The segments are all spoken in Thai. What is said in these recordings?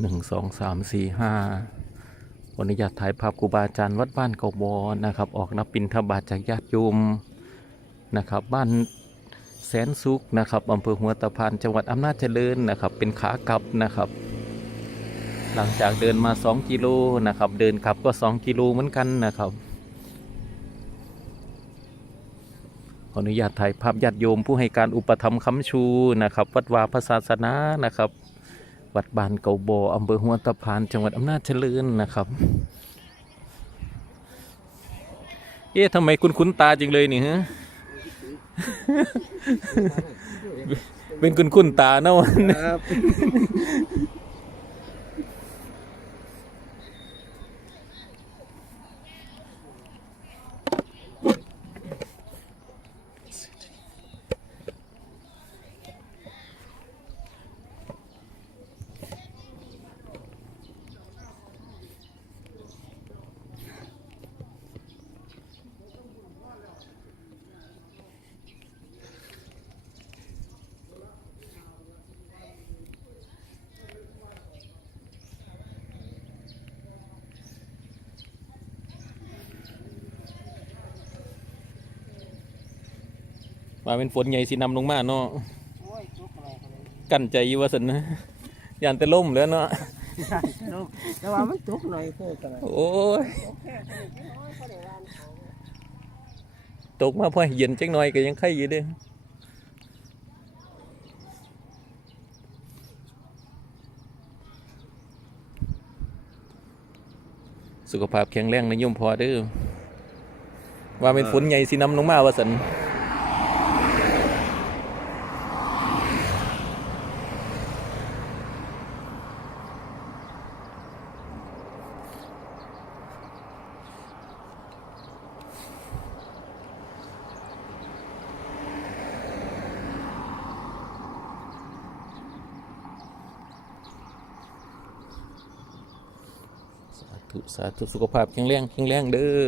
หนึ่งสองสามสี่ห้าวันนี้อยากถ่ายภาพครูบาอาจารย์วัดบ้านเกาบอนะครับ ออกนับปินทบาทจากญาติโยมนะครับ บ้านแสนสุขนะครับอำเภอหัวตะพานจังหวัดอำนาจเจริญนะครับ เป็นขากลับนะครับ หลังจากเดินมา 2 กิโลนะครับ เดินกลับก็ 2 กิโลเหมือนกันนะครับขออนุญาตถ่ายภาพญาติโยมผู้ให้การอุปถัมภ์คำชูนะครับ วัดวาพระศาสนานะครับ วัดบ้านเกาโบออำเภอหัวตะพาน จังหวัดอำนาจเจริญนะครับ เอ๊ะทำไมคุณคุ้นตาจริงเลยนี่ฮะ เป็นคุณคุ้นตาเนาะวันนี้ครับ มาเป็นฝนใหญ่สินำลงมาเนาะโอ้ยจุกอะไรกันเลยกั้นใจอยู่ว่าสันนะยานแต่ล่มแล้วเนาะลูกแต่ว่ามันจุกหน่อยเพื่อกันเลยโอ้ยตกมาพอให้เย็นจังหน่อยก็ยังไข่อยู่เด้สุขภาพแข็งแรงนะโยมพอเด้อว่าเป็นฝนใหญ่สินำลงมาว่าสัน สา ธุสุขภาพแข็งแรงแข็งแรงเด้อ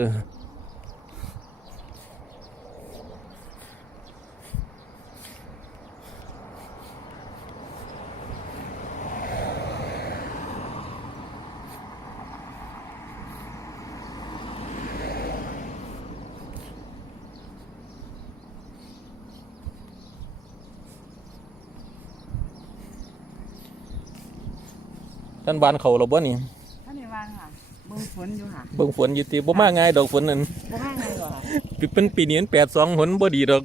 ท่านบานเขาเราบ่นี่ท่านในบ้านค่ะเบิ่งฝ นอยู่ค่ะเบิ่งฝนอยู่ติบ่มาง่ายดอกฝนนั่นบ่ให้ไงหรอค่ะปีเป็นปีนี้แปดสองหนบ่ดีดอก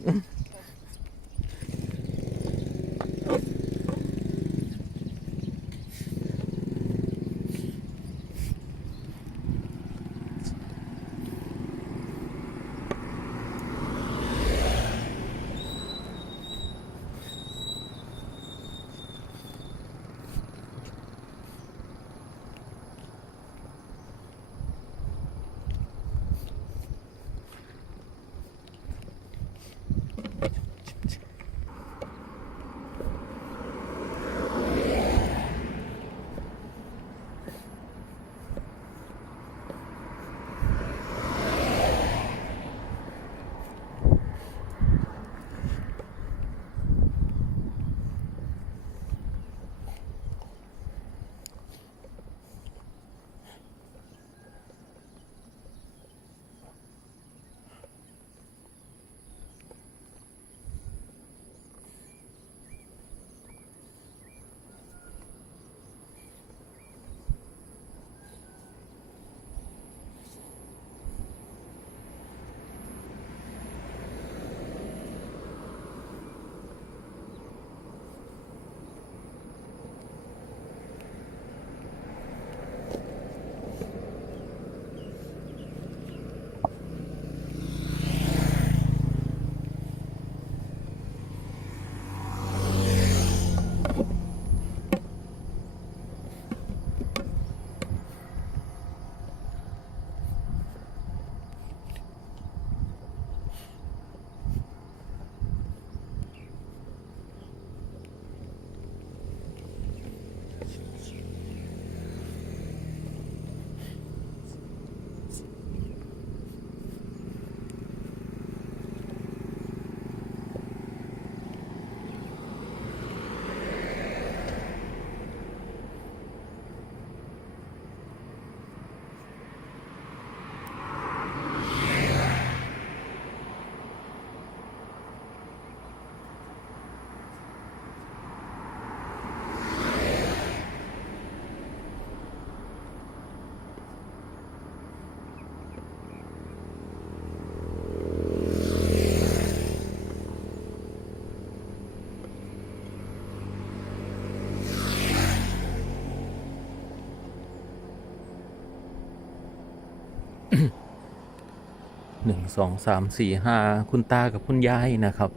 นึ่งสองสามสี่ห้าคุณตากับคุณยายนะครับ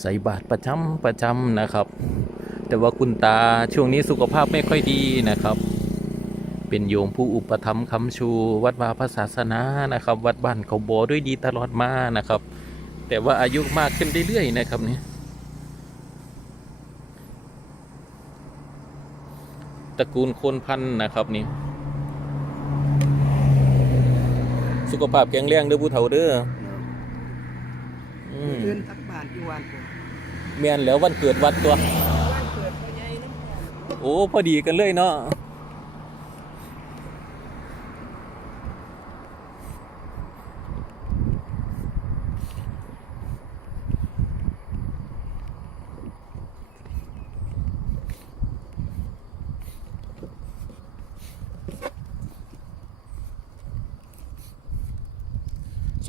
ใส่บาตรประจำประจำนะครับ แต่ว่าคุณตาช่วงนี้สุขภาพไม่ค่อยดีนะครับ เป็นโยมผู้อุปถัมภ์คำชู วัดวาพระศาสนานะครับ วัดบ้านเขาโบด้วยดีตลอดมานะครับ แต่ว่าอายุมากขึ้นเรื่อยๆนะครับนี่ตระกูลโคนพันนะครับนี่ สุขภาพแข็งแรงเด้อผู้เฒ่าเด้ออืมเดินตักบาทอยู่วันผมเมียนแล้ววันเกิดวัดตัว วันเกิดพ่อใหญ่น้ำหอมโอ้ พอดีกันเลยเนาะ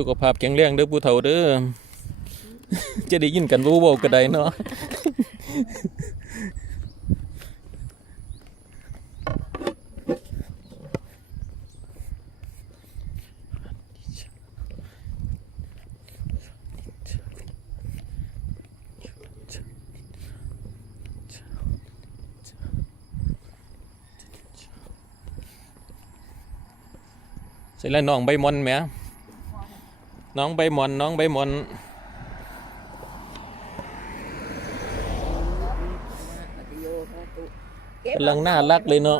สุขภาพแข็งแรงเด้อผู้เฒ่าเด้อจะได้ยินกันวูบๆก็ได้เนาะเสร็จแล้วน้องใบมอนแหม น้องใบมอนน้องใบมอนปฏิโยคตุกำลังน่ารักเลยเนาะ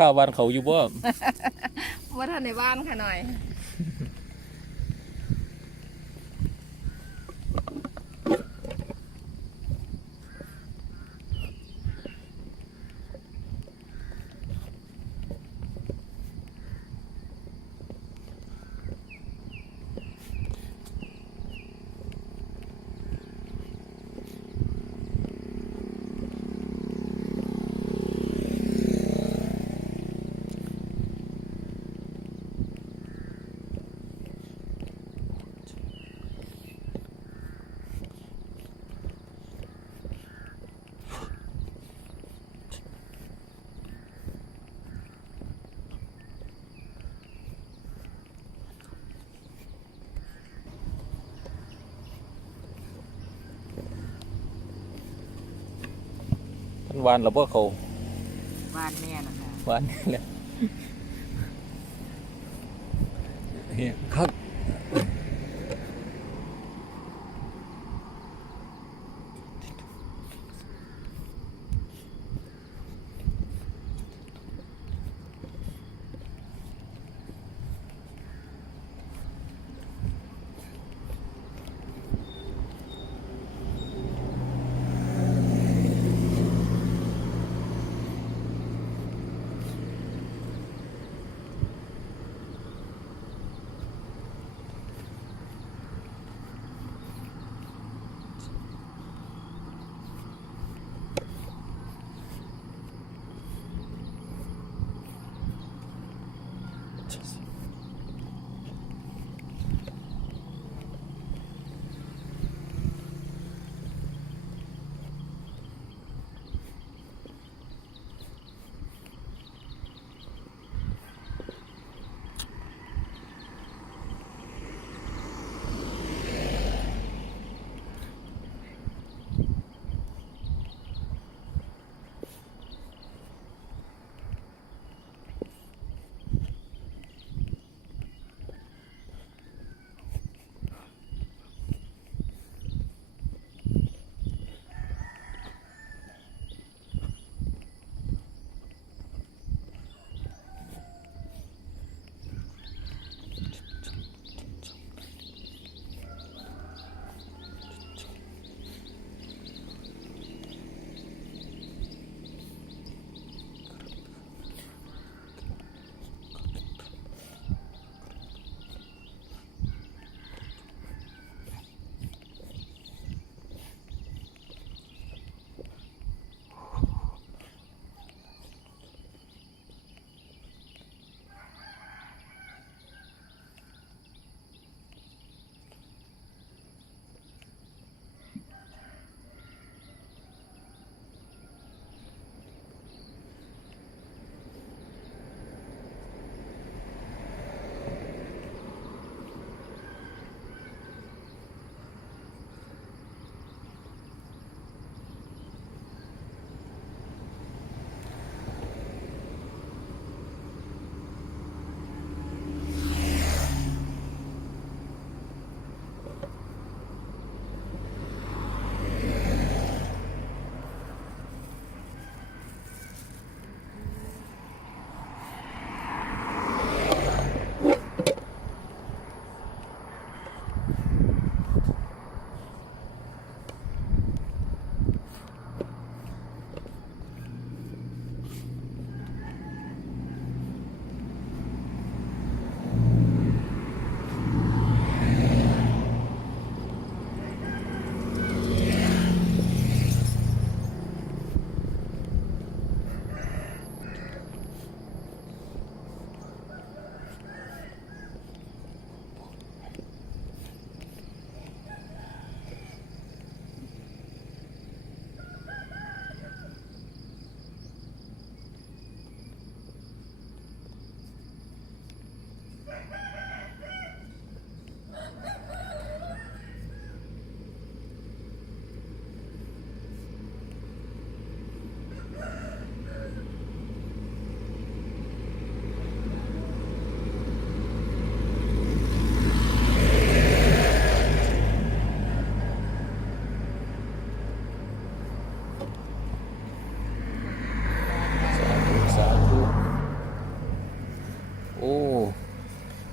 ข้าววานเขาอยู่บ่ว่าท่านในบ้านค่ะหน่อย หวานแล้วบ่เขาบ้านแม่นะคะหวานนี่แหละ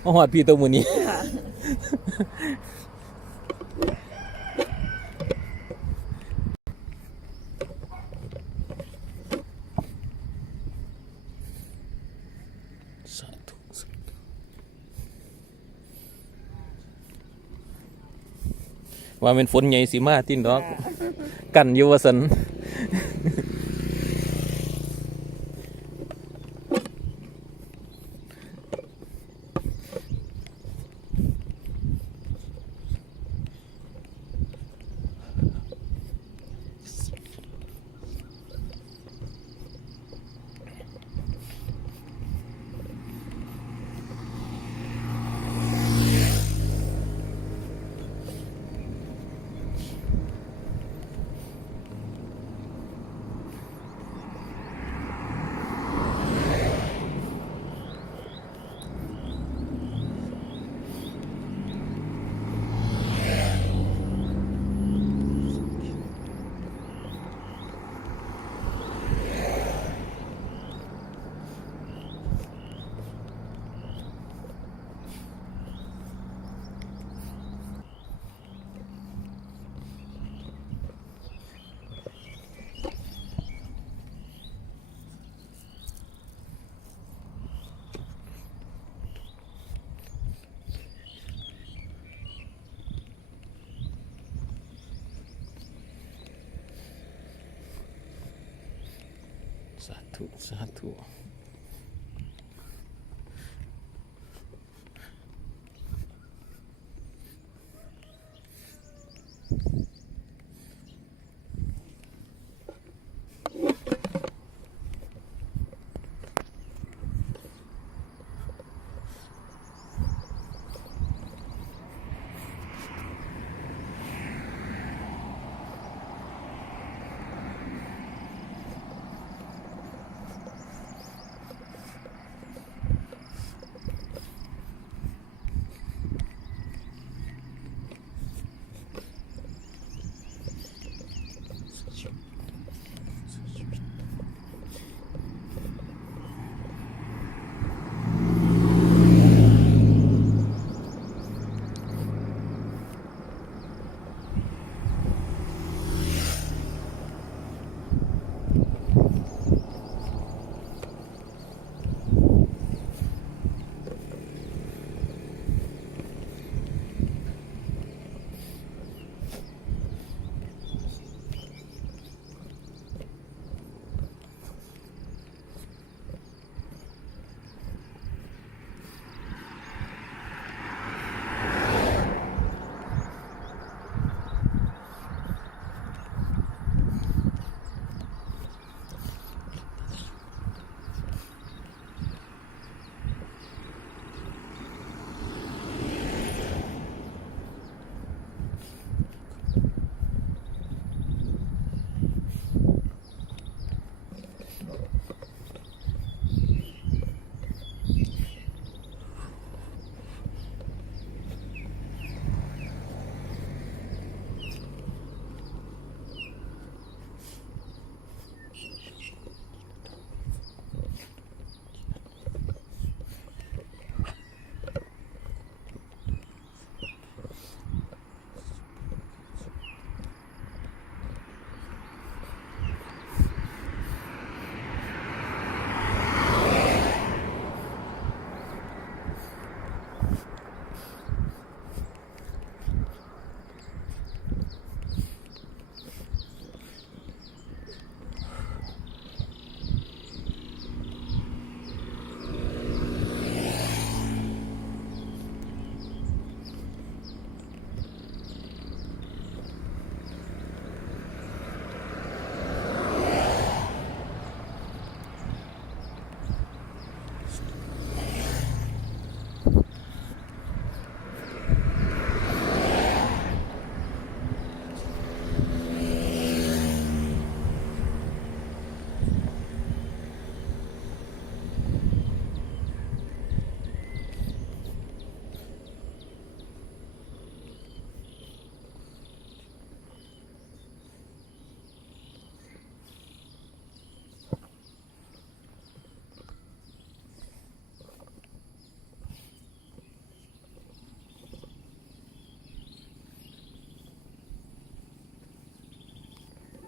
มาหอดพี่ตัวมือนี้สาธุสาธุว่าเป็นฝนใหญ่สิมาตินดอก กันอยู่ว่าสัน เสา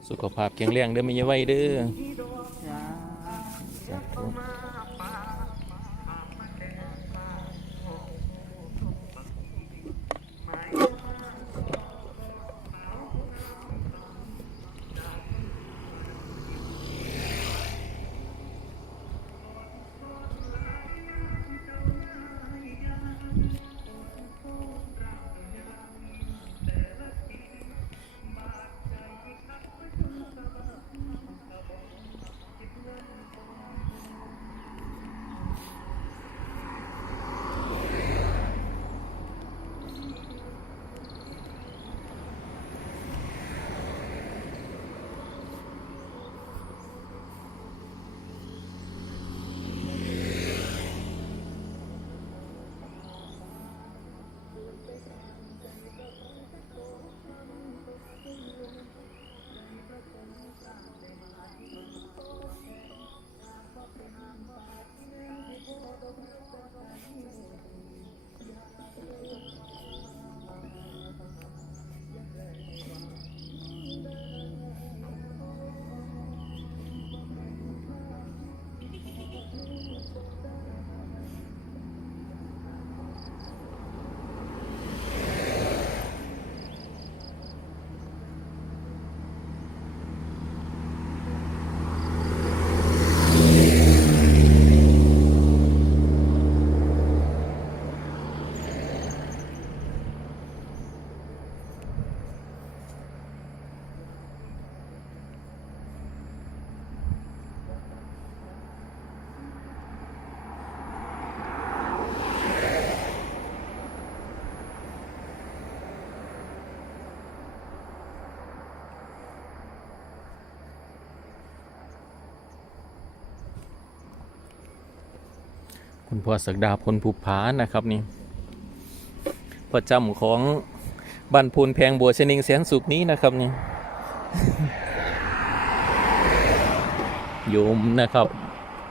สุขภาพแข็งแรงเด้อไม่ยไว้เด้อ คุณพ่อศักดาพลภูผานะครับนี่ประจำของบ้านพูนแพงบัวชนิงแสนสุขนี้นะครับนี่โยมนะครับ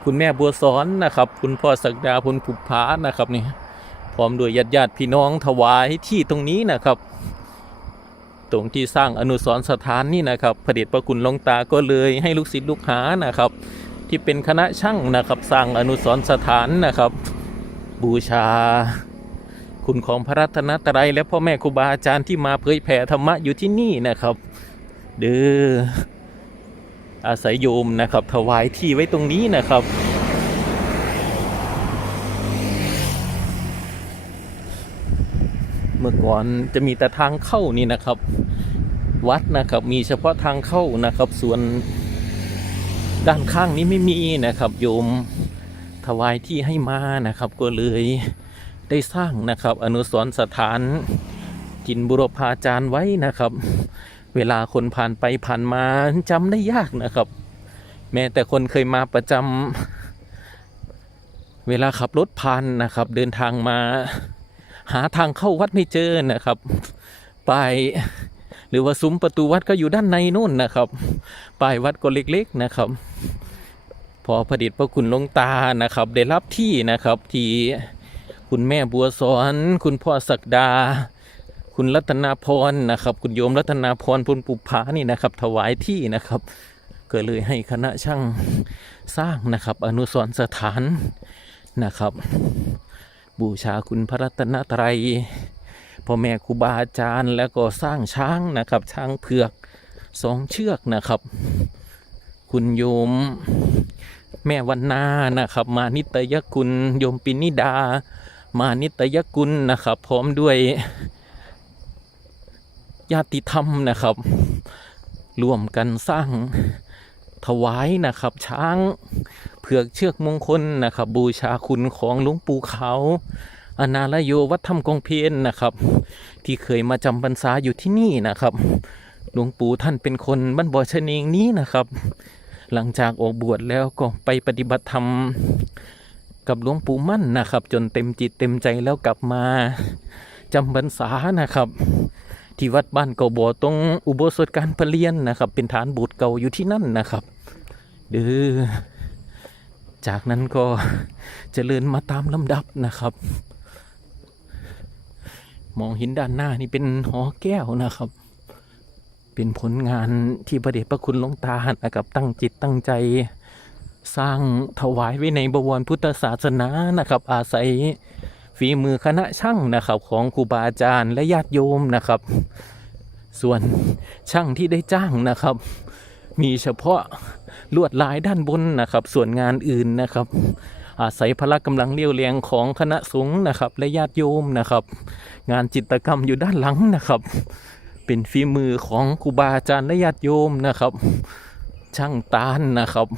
คุณแม่บัวสอนนะครับ คุณพ่อศักดาพลภูผานะครับนี่พร้อมด้วยญาติญาติพี่น้องถวายที่ตรงนี้นะครับ ตรงที่สร้างอนุสรสถานนี่นะครับพระเดชพระคุณลงตาก็เลยให้ลูกศิษย์ลูกหานะครับ ที่เป็นคณะช่างนะครับสร้างอนุสรสถานนะครับ บูชา คุณของพระรัตนตรัยและพ่อแม่ครูบาอาจารย์ที่มาเผยแผ่ธรรมะอยู่ที่นี่นะครับ เด้ออาศัยโยมนะครับ ถวายที่ไว้ตรงนี้นะครับ เมื่อก่อนจะมีแต่ทางเข้านี่นะครับ วัดนะครับมีเฉพาะทางเข้านะครับ ส่วน ด้านข้างนี้ไม่มีนะครับ โยมถวายที่ให้มานะครับ ก็เลยได้สร้างนะครับ อนุสรณ์สถานจินบุรพาจารย์ไว้นะครับ เวลาคนผ่านไปผ่านมาจำได้ยากนะครับ แม้แต่คนเคยมาประจำเวลาขับรถผ่านนะครับ เดินทางมา หาทางเข้าวัดไม่เจอนะครับ ไป หรือว่าซุ้มประตูวัดก็อยู่ด้านในนู่นนะครับป้ายวัดก็เล็กๆนะครับ พอพระเดชพระคุณลงตานะครับ ได้รับที่นะครับที่คุณแม่บัวสอนคุณพ่อศักดา คุณรัตนาพรนะครับ คุณโยมรัตนาพรพุนปุภานี่นะครับ ถวายที่นะครับก็เลยให้คณะช่างสร้างนะครับ อนุสรสถานนะครับ บูชาคุณพระรัตนตรัย พ่อแม่ครูบาอาจารย์ แล้วก็สร้างช้างนะครับ ช้างเผือกสองเชือกนะครับ คุณโยมแม่วันนานะครับ มานิตยคุณโยมปินิดา มานิตยกุลนะครับ พร้อมด้วยญาติธรรมนะครับร่วมกันสร้างถวายนะครับ ช้างเผือกเชือกมงคลนะครับ บูชาคุณของหลวงปู่เขา อนาลโยวัดถ้ำกงเพนนะครับ ที่เคยมาจำพรรษาอยู่ที่นี่นะครับ หลวงปู่ท่านเป็นคนบ้านบ่อชเนงนี้นะครับ หลังจากออกบวชแล้วก็ไปปฏิบัติธรรมกับหลวงปู่มั่นนะครับ จนเต็มจิตเต็มใจแล้วกลับมาจำพรรษานะครับที่วัดบ้านเก่าบ่อตรงอุโบสถการประเรียนนะครับ เป็นฐานบูตรเก่าอยู่ที่นั่นนะครับเด้อจากนั้นก็เจริญมาตามลำดับนะครับ มองเห็นด้านหน้านี่เป็นหอแก้วนะครับ เป็นผลงานที่พระเดชพระคุณหลวงตานะครับตั้งจิตตั้งใจสร้างถวายไว้ในบวรพุทธศาสนานะครับ อาศัยฝีมือคณะช่างนะครับของครูบาอาจารย์และญาติโยมนะครับ ส่วนช่างที่ได้จ้างนะครับ มีเฉพาะลวดลายด้านบนนะครับ ส่วนงานอื่นนะครับ อาศัยพละกำลังเลี้ยวแรงของคณะสงฆ์นะครับ และญาติโยมนะครับ งานจิตกรรมอยู่ด้านหลังนะครับ เป็นฝีมือของครูบาอาจารย์และญาติโยมนะครับ ช่างตาลนะครับ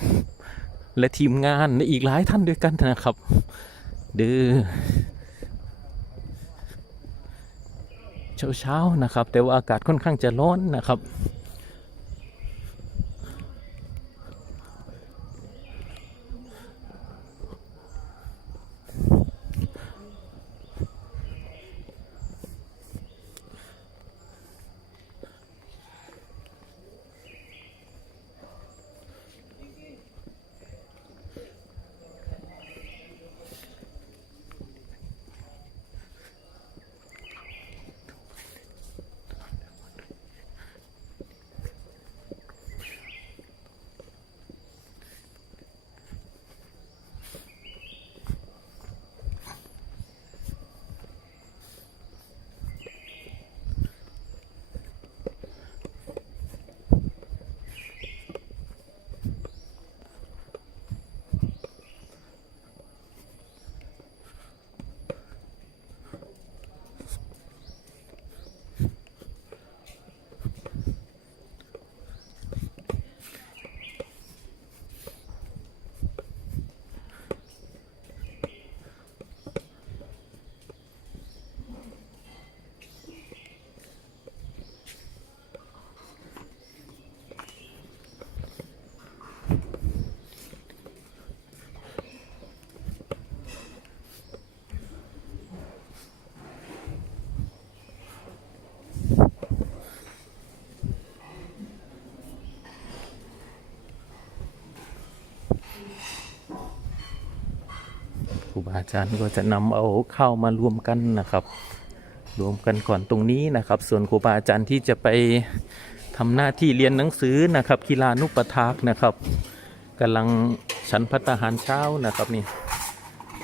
และทีมงานและอีกหลายท่านด้วยกันนะครับ เด้อเช้าๆนะครับ แต่ว่าอากาศค่อนข้างจะร้อนนะครับ ครูบาอาจารย์ก็จะนำเอาข้าวมารวมกันนะครับ รวมกันก่อนตรงนี้นะครับ ส่วนครูบาอาจารย์ที่จะไปทำหน้าที่เรียนหนังสือนะครับกีฬานุปทากนะครับกำลังฉันพัตตาหารเช้านะครับนี่